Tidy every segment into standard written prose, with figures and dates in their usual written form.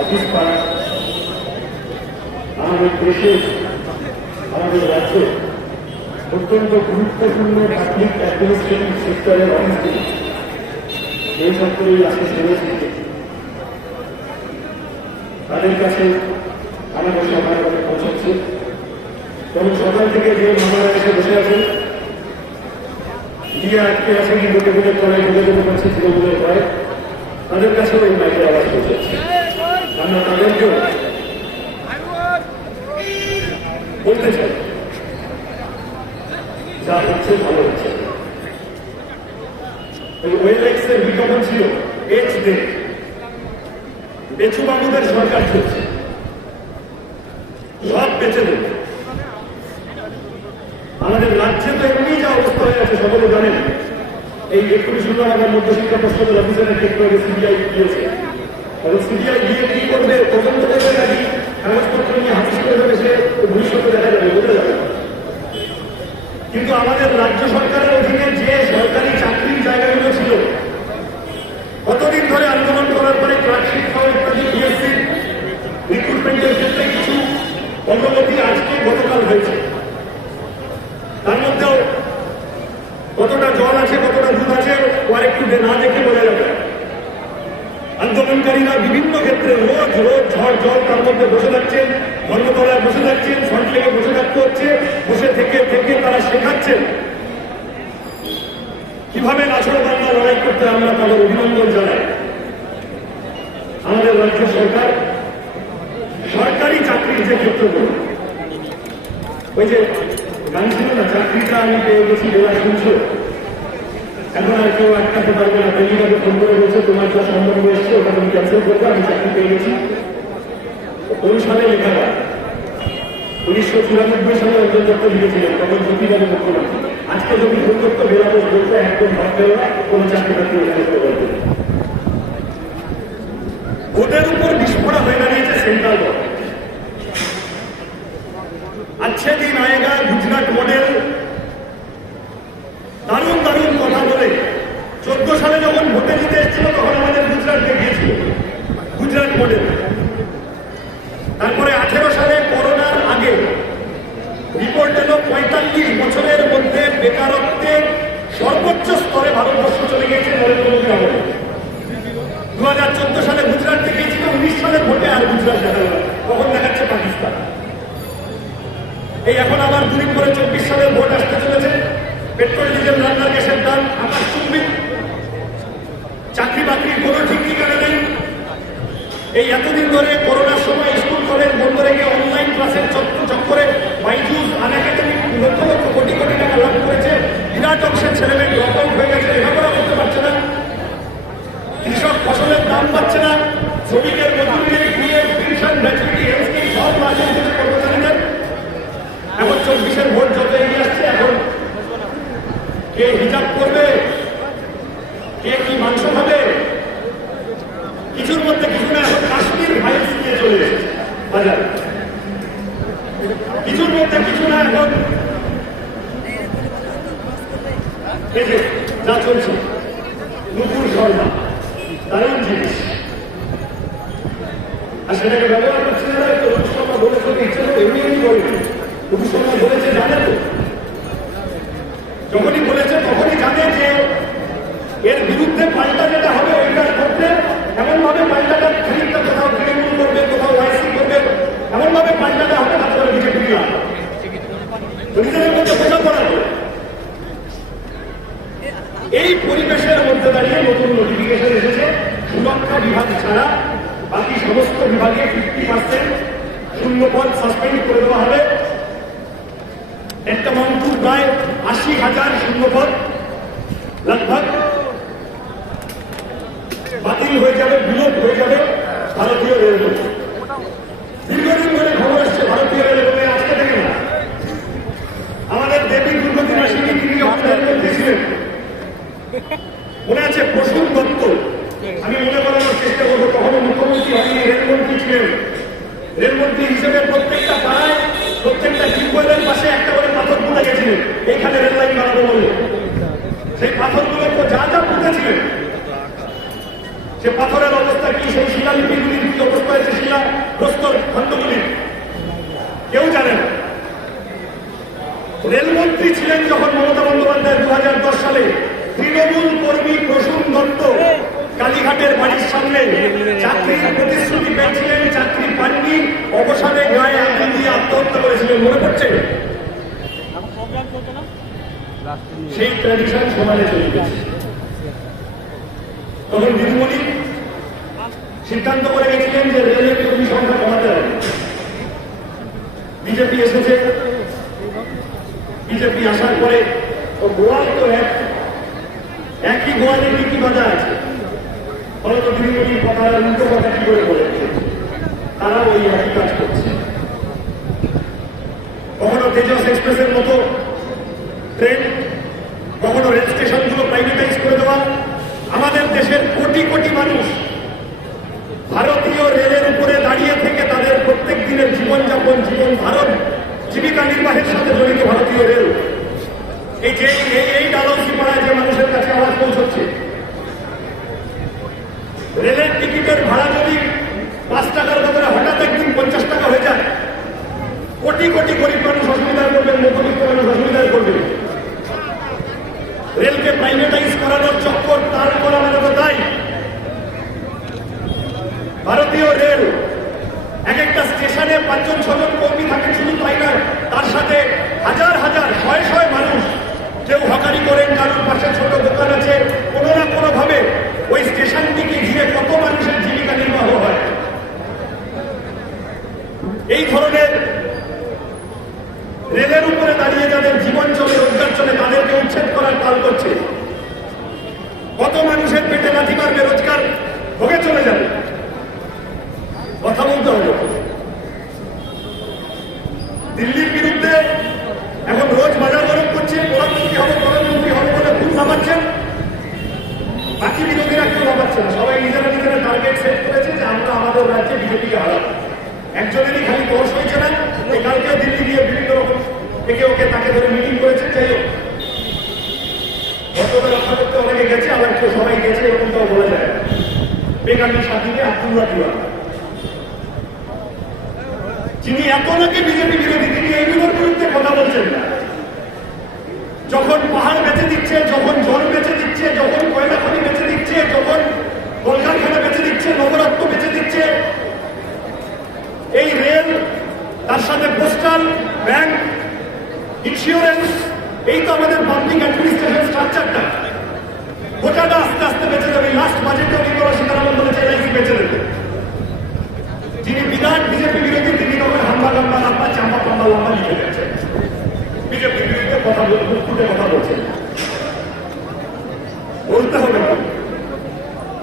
Office পাড়া আমাদের দেশে আমাদের রাজ্যে অত্যন্ত গুরুত্বপূর্ণ পাবলিক অ্যাডমিনিস্ট্রেটিভ সেক্টরের অনেকগুলি এই সত্তরেই আজকে শুনেছি তাদের কাছে আমাদের সবার কাছে পৌঁছাচ্ছে এবং সকাল থেকে যে মামারা এসে বসে আছেন গিয়ে আটকে আছেন বুকে বুকে করে বুকে বুকে করছে তৃণমূলের ভয় তাদের কাছেও এই মাইকের আওয়াজ পৌঁছাচ্ছে আমরা তাদেরকেও বলতে চাই যা হচ্ছে ভালো হচ্ছে ওয়েলএক্সের বিজ্ঞাপন ছিল এইচ ডে বেচু বাবুদের সরকার চলছে সব বেঁচে দেবে আমাদের রাজ্যে তো এমনি যা অবস্থা হয়ে আছে সকলে জানেন এই 31 টাকার মধ্যশিক্ষা পর্ষদের অফিসারের ক্ষেত্রে সিবিআই গিয়েছে এবং সিবিআই গিয়ে কি করবে তদন্ত করবে নাকি কাগজপত্র নিয়ে হাসি করে দেবে সে ভবিষ্যতে দেখা যাবে বোঝা যাবে কিন্তু আমাদের রাজ্য সরকারের অধীনে যে সরকারি চাকরির জায়গাগুলো ছিল কতদিন ধরে আন্দোলন করার পরে ক্লার্কশিপ সহ ইত্যাদি বিএসসি রিক্রুটমেন্টের ক্ষেত্রে কিছু অগ্রগতি আজকে গতকাল হয়েছে তার মধ্যেও কতটা জল আছে কতটা দুধ আছে ও একটু না দেখে বোঝা যাবে আন্দোলনকারীরা বিভিন্ন ক্ষেত্রে রোজ রোজ ঝড় জল তার মধ্যে বসে থাকছেন ধর্মতলায় বসে থাকছেন ফ্রন্ট লেগে বসে থাকতে হচ্ছে বসে থেকে থেকে তারা শেখাচ্ছেন কিভাবে নাছরবান্ধা লড়াই করতে আমরা তাদের অভিনন্দন জানাই আমাদের রাজ্য সরকার সরকারি চাকরির যে ক্ষেত্রগুলো ওই যে গান ছিল না চাকরিটা আমি পেয়ে গেছি বেলা শুনছো এখন আর কেউ আটকাতে পারবে না প্রেমিকাকে ফোন করে বলছে তোমার যা সম্পর্ক এসছে ওটা তুমি ক্যান্সেল করবে আমি চাকরি পেয়ে গেছি কোন সালে লেখা হয় 1994 সালে অঞ্জন দত্ত লিখেছিলেন তখন জ্যোতিবাবু মুখ্যমন্ত্রী আজকে যদি ভূতত্ব বেলাবোস বলতে একদম ভাব পেল না কোন চাকরি বাকরি এখানে বলতে ওদের উপর বিস্ফোরা হয়ে দাঁড়িয়েছে সেন্ট্রাল গভর্নমেন্ট अच्छे दिन आएगा गुजरात मॉडल দারুণ দারুণ কথা বলে 14 সালে যখন ভোটে জিতে এসেছিল তখন আমাদের গুজরাটে গিয়েছিল গুজরাট মডেল তারপরে 18 সালে করোনার আগে রিপোর্ট এলো 45 বছরের মধ্যে বেকারত্বের সর্বোচ্চ স্তরে ভারতবর্ষ চলে গিয়েছে নরেন্দ্র মোদী আমলে 2014 সালে গুজরাট থেকে গিয়েছিল 19 সালের ভোটে আর গুজরাট দেখা গেল তখন দেখাচ্ছে পাকিস্তান এই এখন আবার দুদিন পরে 24 সালের ভোট আসতে চলেছে পেট্রোল ডিজেল রান্নার গ্যাসের দাম আকাশ চুম্বি চাকরি বাকরির কোনো ঠিক ঠিকানা নেই এই এতদিন ধরে করোনার সময় স্কুল কলেজ বন্ধ রেখে অনলাইন ক্লাসের চক্করে বাইজুস আনএকাডেমিক লক্ষ লক্ষ কোটি কোটি টাকা লাভ করেছে বিরাট অংশের ছেলেমেয়ে ড্রপ আউট হয়ে গেছে লেখাপড়া করতে পারছে না কৃষক ফসলের দাম পাচ্ছে না শ্রমিকের মজুরি দিয়ে পেনশন গ্র্যাচুইটি হেলথ স্কিম সব লাভ হচ্ছে কর্মচারীদের এখন 24-এর ভোট যত এগিয়ে আসছে এখন কে হিজাব করবে কে কি মাংস খাবে কিছুর মধ্যে কিছু না এখন কাশ্মীর ভাইস নিয়ে চলে এসেছে বাজার কিছুর মধ্যে কিছু না এখন এই যে যা চলছে নুপুর শর্মা দারুণ জিনিস আর সেটাকে ব্যবহার করছে না তো নুপুর শর্মা বলেছে ইচ্ছে তো এমনি এমনি বলেছে নুপুর শর্মা বলেছে জানে তো যখনই বলেছে তখনই জানে যে এর বিরুদ্ধে পাল্টা যেটা হবে ওইটা করতে এমন ভাবে পাল্টাটা খানিকটা কোথাও তৃণমূল করবে কোথাও ওয়াইসি করবে এমন ভাবে পাল্টাটা হবে তাতে করে বিজেপি নিজেদের মধ্যে বোঝাপড়া হবে এই পরিবেশের মধ্যে দাঁড়িয়ে নতুন নোটিফিকেশন এসেছে সুরক্ষা বিভাগ ছাড়া বাকি সমস্ত বিভাগে 50% শূন্যপদ সাসপেন্ড করে দেওয়া হবে একটা মাউন্টু প্রায় 80,000 শূন্যপদ লগভগ বাতিল হয়ে যাবে বিলোপ হয়ে যাবে ভারতীয় রেলওয়ে দীর্ঘদিন ধরে খবর আসছে ভারতীয় রেলওয়ে আজকে থেকে না আমাদের দেবী দুর্গতি মাসিনী তিনি যখন রেলমন্ত্রী ছিলেন মনে আছে প্রসূন দত্ত আমি মনে করানোর চেষ্টা করবো কখনো মুখ্যমন্ত্রী হয়নি রেলমন্ত্রী ছিলেন রেলমন্ত্রী হিসেবে প্রত্যেকটা পাড়ায় প্রত্যেকটা টিউবওয়েলের পাশে একটা করে পাথর পুঁতে গেছিলেন এইখানে রেল লাইন বানাবো বলে। সেই পাথরগুলো তো যা যা পুঁতেছিলেন, সে পাথরের অবস্থা কি, সেই শিলালিপিগুলির কি অবস্থা হয়েছে, শিলা প্রস্তর খণ্ডগুলি কেউ জানে না। রেলমন্ত্রী ছিলেন যখন মমতা বন্দ্যোপাধ্যায় 2010 সালে তৃণমূল কর্মী প্রসূন দত্ত কালীঘাটের বাড়ির সামনে চাকরির প্রতিশ্রুতি পেয়েছিলেন, চাকরি পাননি, অবসানে গায়ে আগুন দিয়ে আত্মহত্যা করেছিলেন, মনে পড়ছে? সেই ট্র্যাডিশন সমাজে চলে গেছে। তখন দিদিমণি সিদ্ধান্ত করে গেছিলেন যে রেলের কর্মী সংখ্যা কমাতে হবে। বিজেপি এসেছে, বিজেপি আসার পরে গোয়াল তো একই গোয়ালের নীতি বাধা আছে। ফলত দিদিমণির কথা উল্টো কথা কি করে বলেছে, তারা ওই একই কাজ করছে। কখনো তেজস এক্সপ্রেসের মতো ট্রেন, কখনো রেল স্টেশনগুলো প্রাইভেটাইজ করে দেওয়া। আমাদের দেশের কোটি কোটি মানুষ ভারতীয় রেলের উপরে দাঁড়িয়ে থেকে তাদের প্রত্যেক দিনের জীবনযাপন, জীবন ধারণ, জীবিকা নির্বাহের সাথে জড়িত ভারতীয় রেল। এই ডালহৌসি পাড়ায় যে মানুষের কাছে আওয়াজ পৌঁছচ্ছে, রেলের টিকিটের ভাড়া যদি 5 টাকার বদলে হঠাৎ একদিন 50 টাকা হয়ে যায়, কোটি কোটি গরিব মানুষ অসুবিধায় করবেন, মধ্যবিত্ত মানুষ অসুবিধায় করবেন। রেলকে প্রাইভেটাইজ করানোর চক্কর তার করা মানে তো তাই। ভারতীয় রেল এক একটা স্টেশনে 5-6 জন কর্মী থাকেন, শুধু তাই নয়, তার সাথে হাজার হাজার শয়ে শয়ে মানুষ, কেউ হকারি করেন, কারোর পাশে ছোট দোকান আছে, কোনো না কোনো ভাবে ওই স্টেশনটিকে ঘিরে কত মানুষের জীবিকা নির্বাহ হয়। এই ধরনের রেলের উপরে দাঁড়িয়ে যাদের জীবন চলে, রোজগার চলে, তাদেরকে উচ্ছেদ করার কাল করছে। কত মানুষের পেটে লাথি মারবে, রোজগার ভোগে চলে যাবে, কথা বলতে হবে। দিল্লির বিরুদ্ধে এখন রোজ বাজার গরম করছে, প্রধানমন্ত্রী হবে প্রধানমন্ত্রী হবে বলে খুব ভাবাচ্ছেন, বাকি বিরোধীরা কেউ ভাবাচ্ছে না। সবাই নিজেরা নিজেরা টার্গেট সেট করেছে যে আমরা আমাদের রাজ্যে বিজেপিকে হারাবো। একজনেরই খালি দোষ হয়েছে না, কালকে দিল্লি গিয়ে বিভিন্ন রকম একে ওকে তাকে ধরে মিটিং করেছে। যাই হোক, বর্তমানে রক্ষা করতে অনেকে গেছে, আবার কেউ সবাই গেছে, এরকমটাও বলা যায়। বেগানি স্বাধীনে আব্দুল্লাহ দিওয়ান, যিনি এত নাকি বিজেপি বিরোধী, তিনি এইগুলোর বিরুদ্ধে কথা বলছেন না। যখন পাহাড় বেঁচে দিচ্ছে, যখন জল বেঁচে দিচ্ছে, যখন কয়লা খনি বেঁচে দিচ্ছে, যখন কলকারখানা বেঁচে দিচ্ছে, নবরত্ন বেঁচে দিচ্ছে, এই রেল, তার সাথে পোস্টাল, ব্যাংক, ইন্স্যুরেন্স, এই তো আমাদের পাবলিক অ্যাডমিনিস্ট্রেশন স্ট্রাকচারটা, গোটাটা আস্তে আস্তে বেঁচে যাবে। লাস্ট বাজেটে নির্মলা সীতারামন বলেছে এলআইসি বেঁচে দেবে। যিনি বিরাট বিজেপি বিরোধী, তিনি তখন হাম্বা লম্বা লাম্বা চাম্বা পাম্বা লম্বা লিখে গেছেন, বিজেপির বিরুদ্ধে কথা ফুটে কথা বলছেন। বলতে হবে না,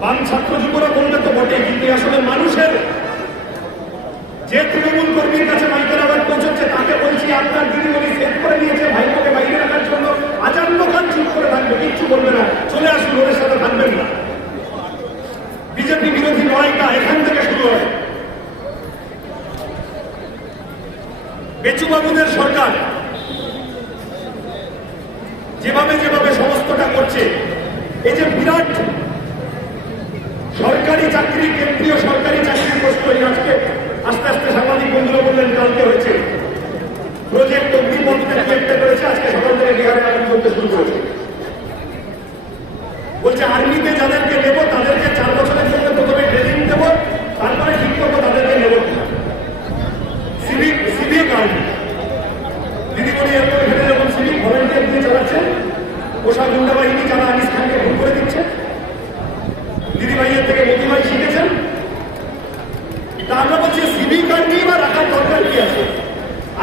বাম ছাত্র যুবরা বলবে তো বটে, কিন্তু আসলে মানুষের যে তৃণমূল কর্মীর কাছে মাইকের আওয়াজ পৌঁছচ্ছে, তাকে বলছি আপনার দিদিমণি সেট করে নিয়েছে ভাইপোকে বাইরে রাখার জন্য, আজান্ন খান চুপ করে থাকবে, কিচ্ছু বলবে না, চলে আসুন, ওদের সাথে থাকবেন না। বিজেপি বিরোধী লড়াইটা এখান থেকে শুরু হয়। বেচুবাবুদের সরকার যেভাবে যেভাবে সমস্তটা করছে, এই যে বিরাট সরকারি চাকরি, কেন্দ্রীয় সরকারি চাকরির প্রশ্ন, আজকে আস্তে আস্তে সাংবাদিক বন্ধুরা বললেন কালকে হয়েছে প্রজেক্ট অগ্নিপথটা একটা করেছে, আজকে সকাল থেকে বিহারে আগুন করতে শুরু করেছে। বলছে আর্মিতে যাদেরকে নেব তাদেরকে 4 বছরের জন্য প্রথমে ট্রেনিং দেব, তারপরে ঠিক করবো তাদেরকে নেব। সিভিক আর্মি দিদিমণি এখানে যখন সিভিক ভলেন্টিয়ার দিয়ে চালাচ্ছেন, পোশাক গুন্ডা বাহিনী যারা আনিস খানকে ভুল করে দিচ্ছে, দিদিভাইয়ের থেকে মোদিভাই শিখেছেন। তা আমরা বলছি সিভিক আর্মি বা রাখার দরকার কি আছে?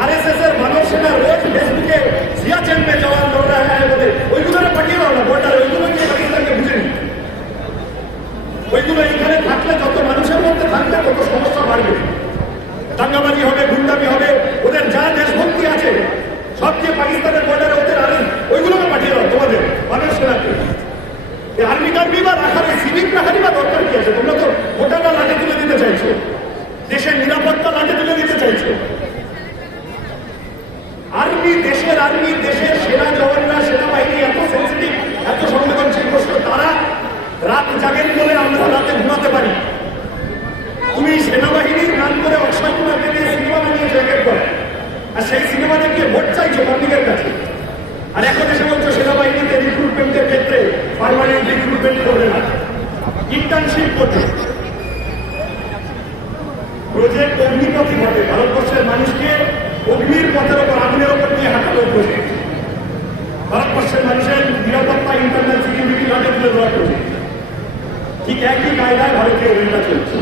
আরএসএস এর মানব সেনা রোজ ফেসবুকে সিয়াচেন মে জওয়ান লড় রহা হ্যায় বলে ওইগুলো পাঠিয়ে দাও না বর্ডারে, ওইগুলো গিয়ে পাকিস্তানকে বুঝে নি। ওইগুলো এখানে থাকলে যত মানুষের মধ্যে থাকবে তত সমস্যা বাড়বে, দাঙ্গাবাজি হবে, গুন্ডামি হবে, ওদের যা দেশভক্তি আছে সব যে পাকিস্তানের বর্ডারে ওদের আরে ওইগুলোকে পাঠিয়ে দাও তোমাদের মানব সেনাকে। আর্মি টার্মি বা রাখার সিভিক রাখারই বা দরকার কি আছে? তোমরা তো ভোটাররা লাঠি তুলে দিতে চাইছো, দেশের নিরাপত্তা লাঠি দেশে আর্মি, দেশের সেনা জওয়ানরা, সেনাবাহিনী এত সেন্সিটিভ, এত সংবেদনশীল প্রশ্ন, তারা রাত জাগেন বলে আমরা রাতে ঘুমাতে পারি। তুমি সেনাবাহিনীর নাম করে অক্ষয় কুমারকে দিয়ে সিনেমা বানিয়েছো একের পর, আর সেই সিনেমা দেখিয়ে ভোট চাইছো পাবলিকের কাছে। আর এখন এসে বলছো সেনাবাহিনীতে রিক্রুটমেন্টের ক্ষেত্রে পার্মানেন্ট রিক্রুটমেন্ট করবে না, ইন্টার্নশিপ করবে। প্রজেক্ট অগ্নিপথই ঘটে, ভারতবর্ষের মানুষকে অগ্নির পথের ওপর, আগুনের ওপর নিয়ে হাঁটানো প্রজেক্ট। ভারতবর্ষের মানুষের নিরাপত্তা, ইন্টারনাল সিকিউরিটি লটে তুলে দেওয়া প্রজেক্ট। ঠিক একই কায়দায় ভারতীয় রেলটা চলছে।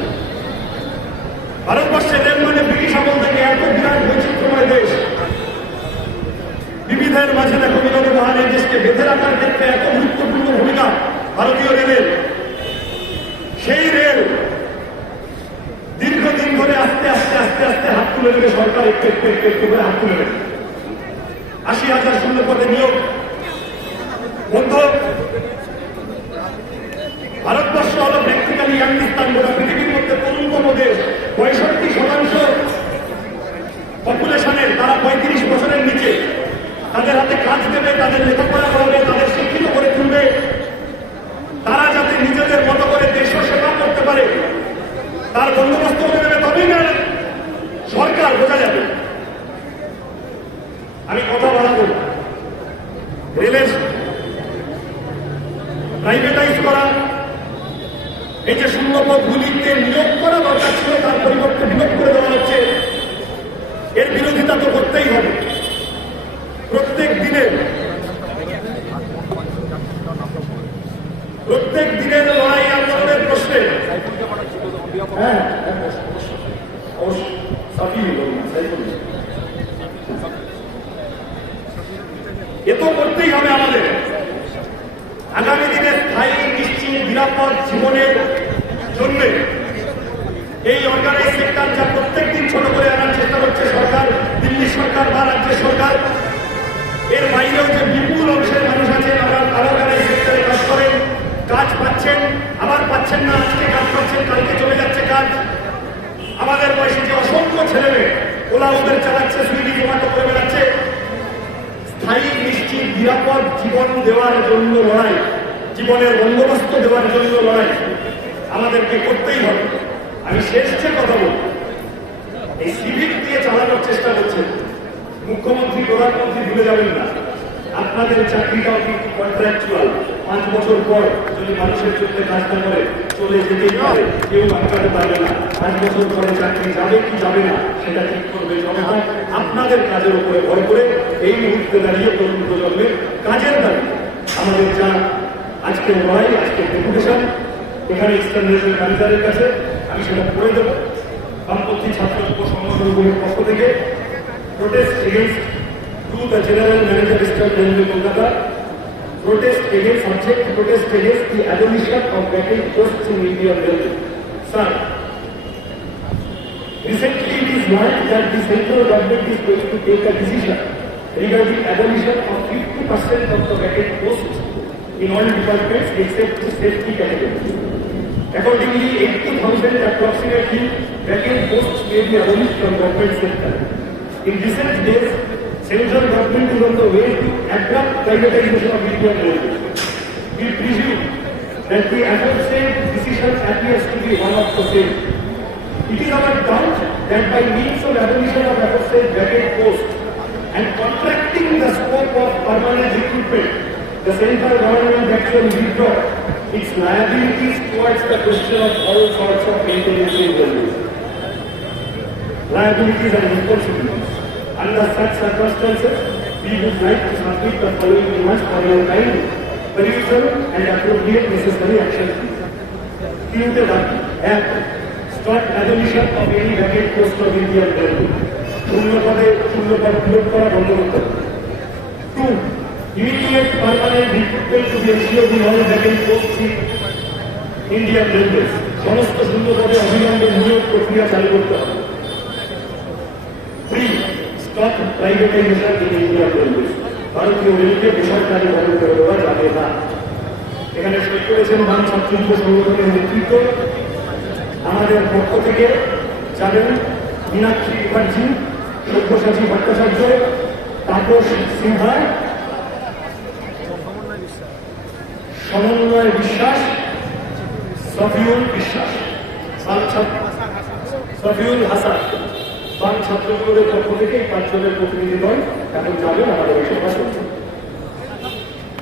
ভারতবর্ষের রেল মানে ব্রিটিশ আমল থেকে এত বিরাট বৈচিত্র্যময় দেশ, বিবিধের মাঝে দেখো মিলনে মহান এই দেশকে বেঁধে রাখার ক্ষেত্রে এত গুরুত্বপূর্ণ ভূমিকা ভারতীয় রেলের। সেই রেল দীর্ঘদিন ধরে আস্তে আস্তে আস্তে আস্তে হাত তুলে নেবে সরকার, একটু একটু একটু একটু করে হাত তুলে নেবে। 80,000 শূন্য পদে নিয়োগ বন্ধ। ভারতবর্ষ হল প্র্যাকটিক্যালি ইয়াংস্তান, গোটা পৃথিবীর মধ্যে তরুণতম দেশ। 65% পপুলেশনের তারা 35 বছরের নিচে। তাদের হাতে কাজ দেবে, তাদের লেখাপড়া করাবে, তাদের শিক্ষিত করে তুলবে, তারা যাতে নিজেদের মতো করে দেশ সেবা করতে পারে তার বন্দোবস্ত করে দেবে, তবেই না সরকার বোঝা যাবে। আমি কথা বাড়াবো, রেলের প্রাইভেটাইজ করা, এই যে শূন্যপদগুলিতে নিয়োগ করা দরকার ছিল তার পরিবর্তে বিলোপ করে দেওয়া হচ্ছে, এর বিরোধিতা তো করতেই হবে। প্রত্যেক দিনের লড়াই আন্দোলনের প্রশ্নে এ তো করতেই হবে আমাদের। আগামী দিনে স্থায়ী, নিশ্চিত, নিরাপদ জীবনের জন্য এই অর্গানাইজ সেক্টর যা প্রত্যেকদিন ছোট করে আনার চেষ্টা করছে সরকার, দিল্লি সরকার বা রাজ্যের সরকার, এর বাইরেও যে বিপুল অংশের মানুষ আছেন অর্গানাইজ সেক্টরে কাজ করেন, কাজ পাচ্ছেন, আবার পাচ্ছেন না, আজকে কাজ পাচ্ছেন, কালকে চলে যাচ্ছে কাজ। আমাদের বয়সে যে অসংখ্য ছেলেমেয়ে ওলা উবের চালাচ্ছে, সুইগি জোম্যাটো করে বেড়াচ্ছে, স্থায়ী, নিশ্চিত, নিরাপদ জীবন দেওয়ার জন্য লড়াই, জীবনের বন্দোবস্ত দেওয়ার জন্য লড়াই আমাদেরকে করতেই হবে। আমি শেষ যে কথা বলব, এই সিভিক দিয়ে চালানোর চেষ্টা করছেন মুখ্যমন্ত্রী, প্রধানমন্ত্রী, ভুলে যাবেন না আপনাদের চাকরিটাও কিন্তু কন্ট্রাকচুয়াল। 5 বছর পর যদি মানুষের জন্য কাজ না করে চলে যেতেই পারে, কেউ আটকাতে পারবে না। 5 বছর পরে চাকরি যাবে কি যাবে না সেটা ঠিক করবে জনগণ আপনাদের কাজের উপরে ভর করে। এই মুহূর্তে দাঁড়িয়ে তরুণ প্রজন্মের কাজের দাবি আমাদের যা আজকে লড়াই, আজকে ডেপুটেশন এখানে ইস্টার্ন রেলওয়ে ম্যানেজারের কাছে, আমি সেটা করে দেব। বামপন্থী ছাত্র যুব সংগঠনগুলির পক্ষ থেকে protest against to the General Manager Eastern Railway Kolkata, protest against the abolition of vacant posts in Indian Railway. Sir, recently it is learned that the central government is going to take a decision regarding abolition of 50% of the vacant posts in all departments except the safety category. Accordingly, 80,000 approximately vacant posts may be abolished from government sector. In recent days, central government is on the way to abrupt privatization of Indian Railways. We presume that the aforesaid decision appears to be one of the same. It is our doubt that by means of abolition of aforesaid vacant posts and contracting the scope of permanent recruitment, the central government actually withdraw its liabilities towards the question of all sorts of maintenance in railways. Liabilities and responsibilities. Under such circumstances, we would like to submit the following demands for your kind perusal and appropriate necessary action. Start abolition of any vacant post of Indian Railway. শূন্যপদ বিলোপ করা বন্ধ করতে হবে। 2. Immediate permanent recruitment to be ensured in all vacant posts in Indian Railways. সমস্ত শূন্যপদে অবিলম্বে নিয়োগ প্রক্রিয়া চালু করতে হবে। 3. Stop privatization in Indian Railways. ভারতীয় রেলকে বেসরকারি ভাবে করে দেওয়া যাবে না। এখানে সই করেছেন বাম ছাত্র যুব সংগঠনের নেতৃত্ব। আমাদের পক্ষ থেকে যাবেন মীনাক্ষী মুখার্জি, সব্যসাচী ভট্টাচার্য, তাপস সিনহা, সমন্বয় বিশ্বাস, সফিউল বিশ্বাস, সফিউল হাসান। বাম ছাত্র দলের পক্ষ থেকে এই 5 জনের প্রতিনিধি দল এখন যাবেন আমাদের এই সভা।